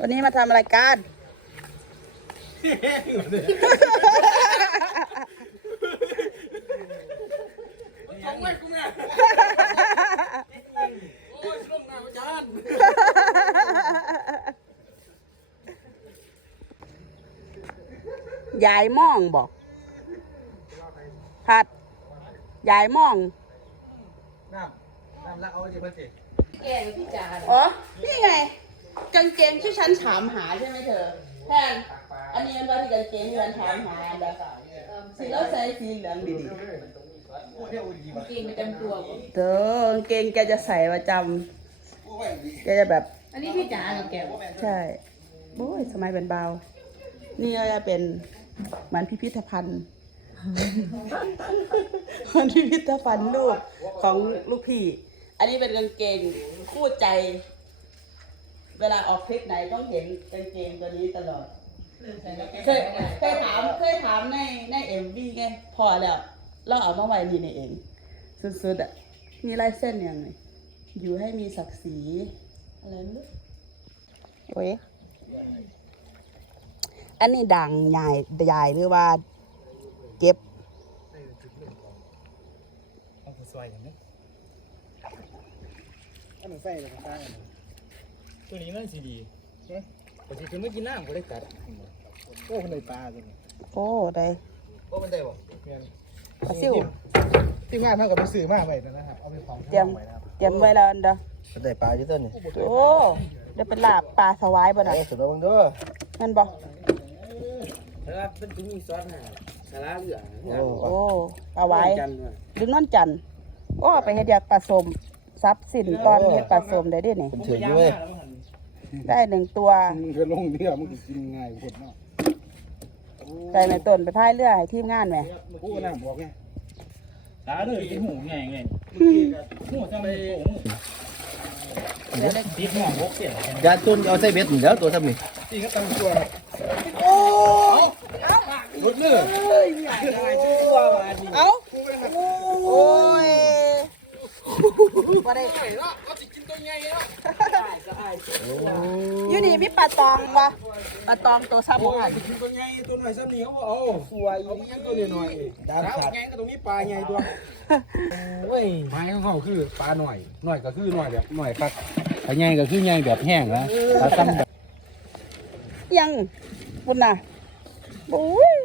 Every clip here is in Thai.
วันนี้มาทำอะไรกันเอาไว้กูเนี่ยโอ้ยช่วงหน้าอาจารย์ยายม่องบอก ผัด ยายม่อง น้ำ น้ำละเอาสิเพิ่นสิ แกงพี่จาน อ๋อ นี่ไง กางเกงที่ฉันถามหาใช่ไหมเธอแทนอันนี้มันว่าที่กางเกงที่ฉันถามหาแบบสีแล้วใส่สีเหลืองดีโอ้ยเอาดีว่ะๆเธอกางเกงแกจะใส่ประจโอ้ยดีำแกจะแบบ อันนี้พี่จ๋ากับแกวใช่โอ้ยสมัยเป็นเบานี่ก็จะเป็นเหมันพิพิธภัณฑ์มันพิพิธภัณฑ์รูปของลูกพี่ อันนี้เป็นกางเกงคู่ใจ เวลาออกคลิปไหนต้องเห็นกางเกงตัวนี้ตลอด เคยเคยถามเคยถามในในเอ็มวีไงพอแล้ว เราเอามาไว้นี่นี่เองสุดๆอะมีลายเส้นอย่างไงอยู่ให้มีศักดิ์ศรีอะไรไม่รู้โอ้ยอันนี้ดังใหญ่ใหญ่หรือว่า เก็บเอาผู้ซอยอย่างนี้อันนั้นใส่เลยข้างๆ ตัวนี้มันสีดีเฮ้ยปกติคือไม่กินน้ำก็ได้กัดโอ้คนใดปลาตัวนี้โอ้ได้โอ้มันได้บ่เมียนปลาซิวที่งานเท่ากับไปซื้อมาไว้นะครับ เอาไปของเตรียมไว้นะครับเตรียมไว้แล้วอันเด้อมันได้ปลาอยู่ต้นนี่โอ้ได้เป็นลาบปลาสวายบ่น่ะเอ้ยสุดแล้วมึงเด้อนั่นบ่แล้วเป็นตุ้มีซอสน่ะสาระเหลือโอ้โอ้ปลาไว้จันทร์ว่ะดึงนอนจันทร์โอ้ไปเฮ็ดยาปลาสมซับสินก่อนเฮ็ดปลาสมได้เดินี่ผมถืออยู่เว้ย ได้หนึ่งตัว มึงก็ลงเรือมึงก็กินง่ายกว่าเนาะใส่ในต้นไปพายเรือให้ทีมงานไหมโอ้น้ำบอกไงตาเลยเป็นหูไงไงหูทำไมเดี๋ยวได้ติดหัวบกเสียยาตุนเอาใส่เบ็ดนี่แล้วตัวทำนี่ตีก็ตั้งตัวโอ้รถเรือเอ้าโอ้ยบ่ได้เอาสิกินตัวใหญ่เนาะอยู่นี่มีปลาตองวะปลาตองตัวซ้ำหมดสิกินตัวใหญ่ตัวหน่อยซ้ำนี่เขาบอกเอาสวยเอาไปกินตัวหน่อยๆดาวใหญ่ก็ตรงนี้ปลาใหญ่ตัวเว้ยไม้ของเขาคือปลาหน่อยหน่อยก็คือหน่อยแบบหน่อยปักปลาใหญ่ก็คือใหญ่แบบแห้งนะปลาซ้ำแบบยังปุ่นน่ะโอ้ย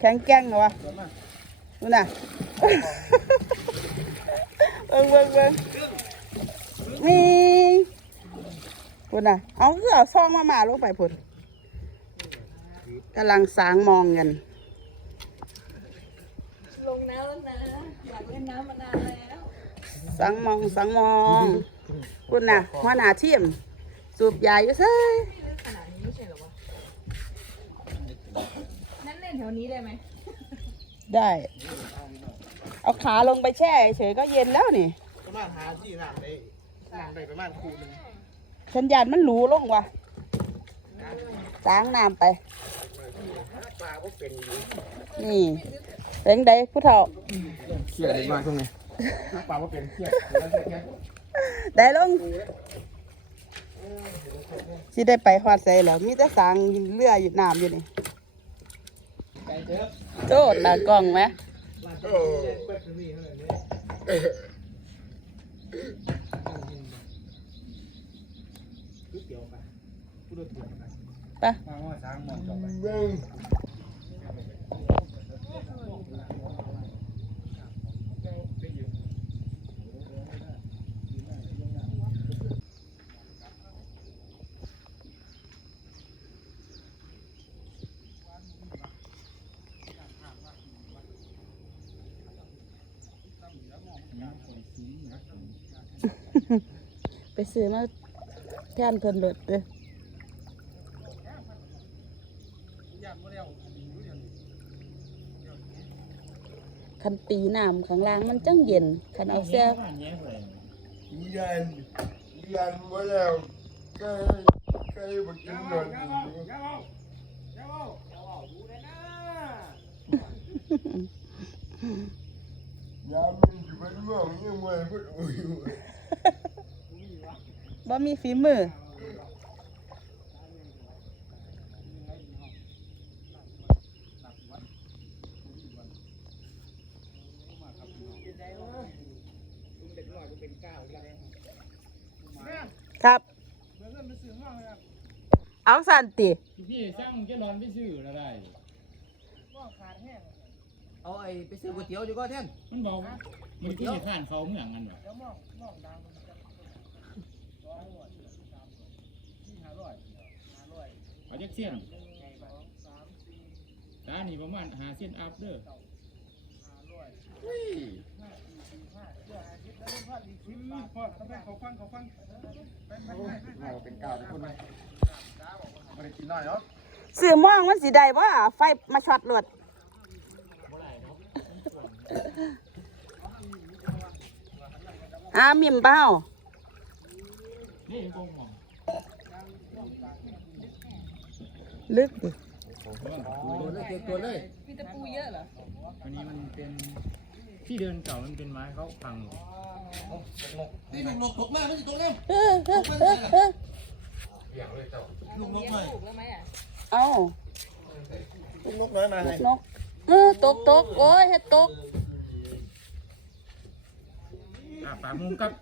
แข็งแกร่งเหรอวะปุ่นน่ะเบิ่งเบิ่งเบิ่ง นี่ปุ่นน่ะ เอาคือเอาซองมามาลงไปปุ่นกำลังสางมองกัน ลงน้ำแล้วนะอยากเล่นน้ำมานานแล้วสังมองสังมองคุณน่ะหัวหน้าทีมสูบยาอยู่เซ้ยขนาดนี้ไม่ใช่เหรอวะนั่นเล่นแถวนี้ได้ไหมได้ เอาขาลงไปแช่เฉยๆก็เย็นแล้วนี่ประมาณหาที่น้ำได้น้ำ ได้ประมาณคูนึงสัญญาณมันหลูลงว่ะล้างน้ำไปนี่เป็นไดผู้เฒ่า เครียดมากตรงนี้น้ำปลาว่าเป็นเครียดได้ลงสิได้ไปฮอดใส่แล้ว มีแต่สางเรืออยู่น้ำอยู่นี่โจ้ตากล้องไหม เดี๋ยวไปพูดถึงไป ไปมาว่าช้างมองจบไปซื้อมาแทนเพิ่นเบิดเด้อ คันตีน้ำข้างล่างมันจังเย็นคันเอาเสื้อยันยันมาแล้วก็ก็มากินหน่อยยามันจะเป็นมองยังไงก็อุ้ยบ่มีฝีมือ ครับ เอาสันติพี่สร้างแกนอนไปซื้ออะไรเอาไอ้ไปซื้อก๋วยเตี๋ยวดีกว่าแท่นมันบอกมันคือข้านเขาเมืองกันเหรอเอาจักเสียงตานี่ประมาณหาเส้นอัพเด้อ เอาเป็นกาวทุกคนเลยไม่ได้กินน้อยเนาะสื่อมองมันสีใดว่าไฟมาช็อตรถอามิมเป้าลึกดิตัวเลยตัวเลยมีตะปูเยอะเหรอวันนี้มันเป็น ที่เดินเก่ามันเป็นไม้เขาพังหมดนี่นกนกตกมาไม่ใช่ตกแล้วเออเออเออเออลูกนกหน่อยถูกแล้วไหมอะเอาลูกนกน้อยมาไงนกเออตกตกโอ้ยเฮ็ดตกอะปากมุงกับ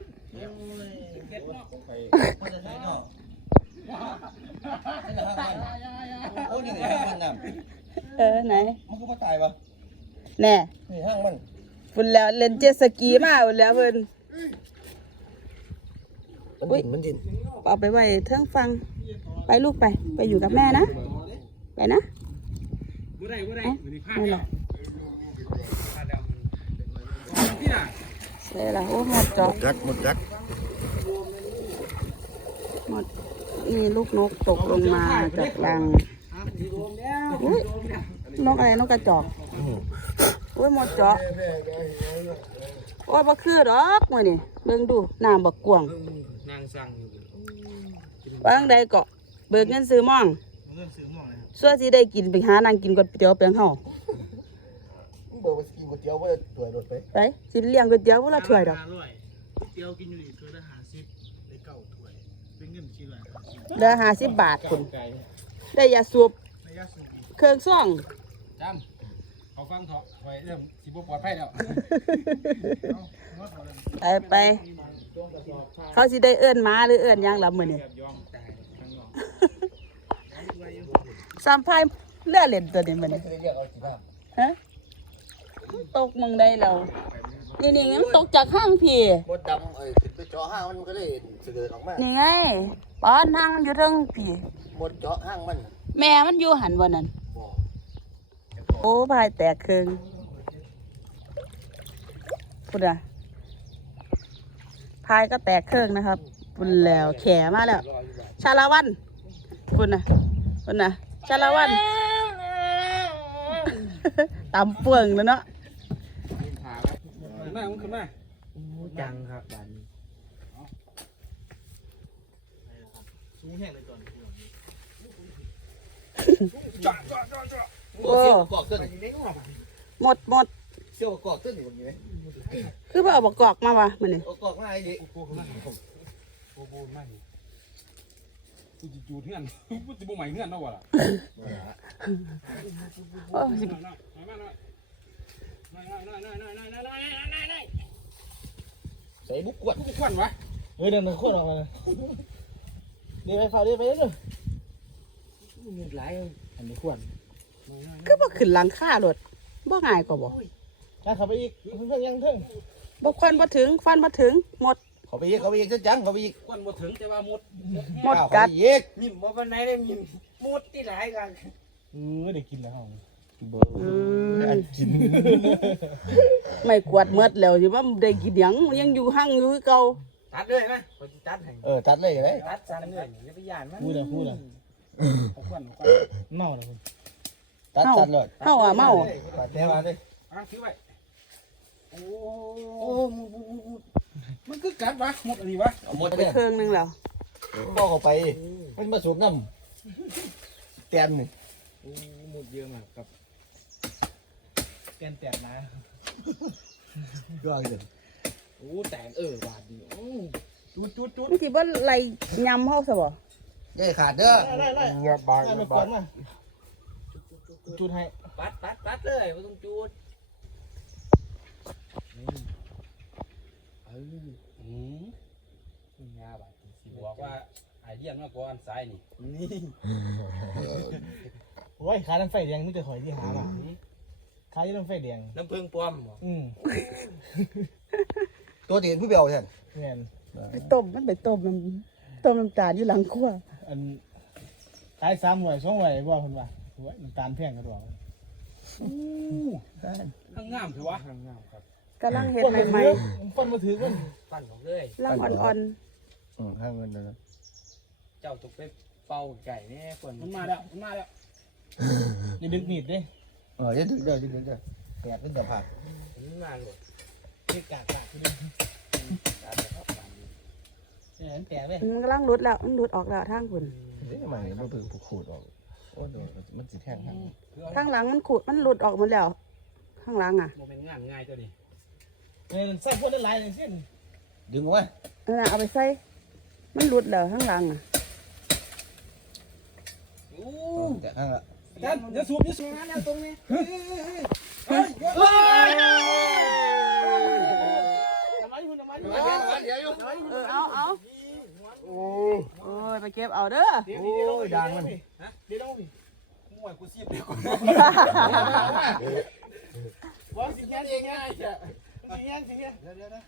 มันจะใช้เนาะโอ้นี่ไงห้างมันน่ะเออไหนมันก็บ่ตายปะแน่นี่ห้างมัน ฝุ่นแล้วเล่นเจ็ตสกีมาฝุ่นแล้วเพิ่นมันดินมันดินเอาไปไว้เทิงฟัง ไปลูกไป ไปอยู่กับแม่นะ ไปนะบ่ได้บ่ได้เอ้าวันนี้พลาดนั่นแล้แหวละพลาดแล้วที่น่ะใช่ละโอ้หมดจอกจักหมดจักหมดมีลูกนกตกลงมาจากรังอุ้ยนกอะไรนกกระจอก อุ้ยหมดเจาะโอ้ยบ่คือดอกมื้อนี่เบิ่งดูน้ำบักกวางนางสั่งอยู่วางใดเกาะเบิกเงินซื้อหม่องเงินซื้อหม้อเลยครับส่วนสิได้กินไปหานั่งกินก๋วยเตี๋ยวเปียงเฮามึงบอกว่ากินก๋วยเตี๋ยวว่าถวยรถไปไปสิเลี้ยงก๋วยเตี๋ยวบ่ละถ้วยดอกห้าร้อยเตี๋ยวกินอยู่นี่ถ้วยละห้าสิบได้เก้าถ้วยเป็นเงินชิ้นละห้าสิบเหลือ50บาทคุณไก่ได้ยาสูบในยาสูบอีกเครื่องซ่องจำเขา ฟังเถอะไว้เริ่มสิบปลอดภัยแล้วไปไปเขาสิได้เอื้อนหมาหรือเอื้อนหยังล่ะมื้อนี้แบบยอมตายข้างนอกสัมภายเลือเล่นตัวนี้มื้อนี้จะได้เรียกเอากี่บ้างฮะตกมึงได้แล้วนี่นี่มันตกจากข้างพี่มดดำเอ้ยขึ้นไปเจาะห้างมันก็เลยเสด็จออกมานี่ไงป้อนทางมันอยู่เทิงพี่มดเจาะห้างมัน แม่มันอยู่หันวันนั้นบ่ โอ้พายแตกครึ่งพุ่นอะพายก็แตกครึ่งนะครับพุ่นแล้วแขมาแล้ว ชาละวันพุ่นนะพุ่นนะชาละวันตำเปื่องแล้วเนาะขึ้นมาขึ้นมาจังครับบ้านโอ้เสี่ย หมดหมดเชี่ยวกอกต้นอยู่ไหมคือว่าเอาบกกอกมาวะมื้อนี้เอกอกมาไอ้ดิโอ้โหมาผมโอ้โหมากูจู่เงื่อนกูจะบ่ใหม่เงื่อนเนาะวะล่ะโอ้สิใส่บุกขวดบุกขวดวะเฮ้ยเดินขวดออกมาเดี๋ยวไปฝ่าเดี๋ยวไปเยหลายอันนี้ขวด คือบ่ขึ้นหลังคารถบ่ง่ายกว่าบ่ถ้าเขาไปอีกเพิ่งยังเพิ่งบ่ควันบ่ถึงควันบ่ถึงหมดเขาไปอีกเขาไปอีกจังเขาไปอีกควันบ่ถึงแต่ว่าหมดหมดกัดอีกนิ่มบ่ปานไหนได้นิ่มหมดที่ไหนกันเออได้กินแล้วอืมกินไม่กวาดหมดแล้วสิว่าได้กินหยังมันยังอยู่หั่งอยู่คือเก่าตัดเลยไหมคนตัดให้เออตัดเลยเลยตัดสั่นเลยอย่าไปย่านมันพูดเลยพูดเลยควันควันเมาเลย ตัดตัดเลยเฮาอะเมาตัดแน่มาเลยอะถือไว้โอ้มันคือกัดวะหมดอันนี้วะเอาหมดไปเลยเครื่องหนึงแล้วบอกเขาไป มันมาสูบน้ำเตียนนี่โอ้หมดเยอะมากครับแกนแตกนะก็เอาเลยโอ้แตกเออบาดดีโอ้จุดจุดจุดมันสิบ่ไหลยำเฮาซะบ่อย่าขาดเด้อเงียบบ้านให้มันบ้าก่อนนมา จุดให้ปัดปัดปัดเลยไม่ต้องจุดเอออืมยาบาดสิบอกว่าไอเดียมากกว่าอันซ้ายนี่นี่โอ้ยขาน้ำไฟแดงมึงจะถอยที่หาล่ะขาที่น้ำไฟแดงน้ำผึ้งป้อมบ่อืมตัวเดียนผู้เบลใช่ไหมแม่นไปต้มมันไปต้มน้ำต้มน้ำตาลอยู่หลังครัวอันขายสามหน่วยสองหน่วยบ่คนว่า โอ้ยน้ำตาลแพงกันตัวข้างงามถือว่ากำลังเห็ดใหม่ฟันมาถือกันปั้นของเลยๆร่างอ่อนอืมห้าเงินนะครับเจ้าตุกไปเป่าไก่แน่คนมันมาแล้วมันมาแล้วอย่าดึกมีดเด้เออจะถึงเดี๋ยวจะถึงเดี๋ยวแปดเป็นเดี๋ยวผ่านมันมาเลยเด็กกากกากคือเด้เนี่ยมันแตกเลยๆมันกำลังรุดแล้วมันรุดออกแล้วทางคุณ เฮ้ยทำไมมันเพิ่งผูกขูดออก โอ้โหมันสีแท่งครับข้างหลังมันขูดมันหลุดออกหมดแล้ว ข้างหลังอะโมเป็นงานง่ายตัวนี้เนี่ยใส่พวกนั้นหลายเลยเส้นดึงไว้นั่นน่ะเอาไปใส่ มันหลุดแล้วข้างหลังอะแต่ข้างละกันอย่าสูบอย่าสูบนะตรงนี้น้ำมันอยู่น้ำมันอยู่เออเอาเอา โอ้โอ้ยไปเก็บเอาเด้อโอ้ยดังมันเดี๋ยวต้องพี่ห่วยกูเสียบเดียวก่อนว่าสิแค่เองไงสิแค่สิแค่เดี๋ยวเดี๋ยวนะ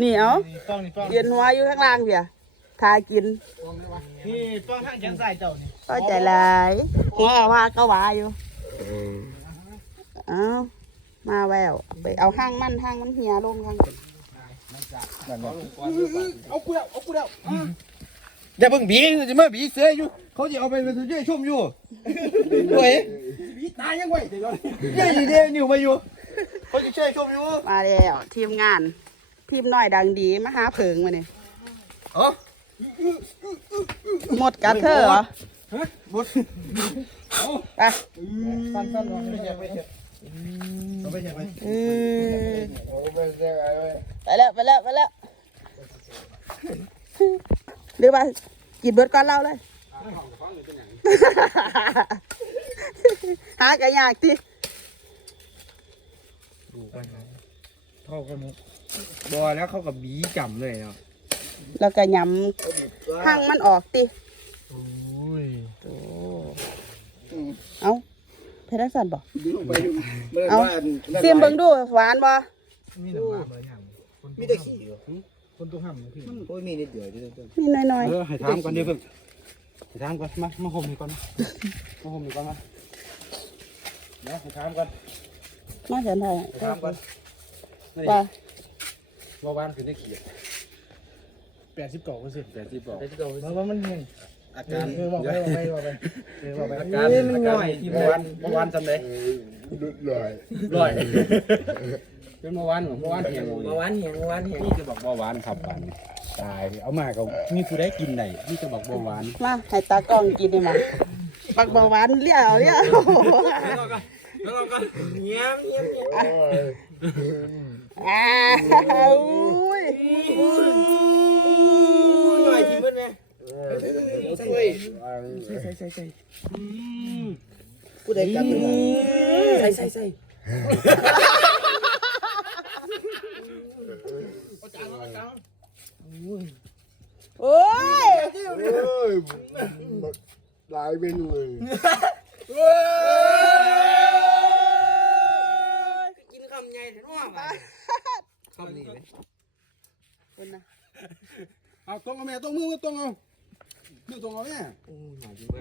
นี่เอานี่ป้องนี่ป้องเรียนหัวอยู่ข้างล่างเพียทากิน นี่ป้องข้างแขนซ้ายเจ้านี่ก็ใจหลายหัวเอาว่าก็ว่าอยู่เอามาแววไปเอาห้างมันห้างมันเหียลงข้าง เอากูแล้วเอากูแล้วอย่าเพิ่งบีจะมาบีเสืออยู่ เขาจะเอาไปเป็นสุดยอดชมอยู่เฮ้ยบีตายยังไงเดี๋ยวเนี่ยอยู่เดียวนิ้วมาอยู่เขาจะช่วยชมอยู่มาแล้วทีมงานทีมน้อยดังดีมาหาเผิงมาเนี่ยเอ๋อหมดกัดเธอเหรอหมดไปสั้นสั้นไม่ใช่ไม่ใช่ไม่ใช่ไปอืมโหไม่ใช่ไงเว้ย ไปแล้วไปแล้วไปแล้วหรือว่ากินเบิดก่อนเราเลย หากระยากที่เขาก็นุบอแล้วเขากับบีจำเลยเนาะแล้วก็ยำหั่งมันออกติโอ้ยโอ้เอาเพชรสันบอกไปดูเมื่อเอาวานเสียมเบิ่งดูหวานบ่มีน้ำมันเลยยัง มีแต่ขี้เหรอคนตัวห้ามพี่โอ้ยมีนิดเดียวที่ต้นนี่น้อยเออให้ถามก่อนเดี๋ยวเพิ่งให้ถามก่อนมามาห่มนี่ก่อนมามาห่มนี่ก่อนมาเดี๋ยวให้ถามก่อนๆมาเสียนไทยให้ถามก่อนว่าว่าบ้านคือได้เขียดแปดสิบเก้าเปอร์เซ็นต์แต่ที่บอกแต่ที่โดนเพราะว่ามันเงินอาเอการอบอกไปบอกไปบอกไปเออบอกไปอาการอาการที่เมื่อวานเมื่อวานจำได้เออดุดเลยร้อย เป็นเมื่อวานเหรอเมื่อวานเพียงเมื่อวานเหียงเมื่อวานเหียงนี่จะบอกเมื่อวานครับปันตายเอามาก็มีผู้ได้กินได้นี่จะบอกเมื่อวานมาให้ตากล้องกินได้มั้ยปักเบาหวานเลี้ยวเลี้ยวแล้วเราก็เงียบเงียบเงียบโอ้ยอ้าวอุ้ยหน่อยทีมันไหมใช่ใส่ใส่ใส่ผู้ใดจับตัวใส่ใส่ใส่ โอ้ ยโอ้ยตายเป็นเลยกินคำใหญ่ถึงว่าคำนี้ไหมคุณนะเอาตรงเอาแม่ตรงมือตรงเอามือตรงเอาแม่โอ้หน่อยจริงเบิด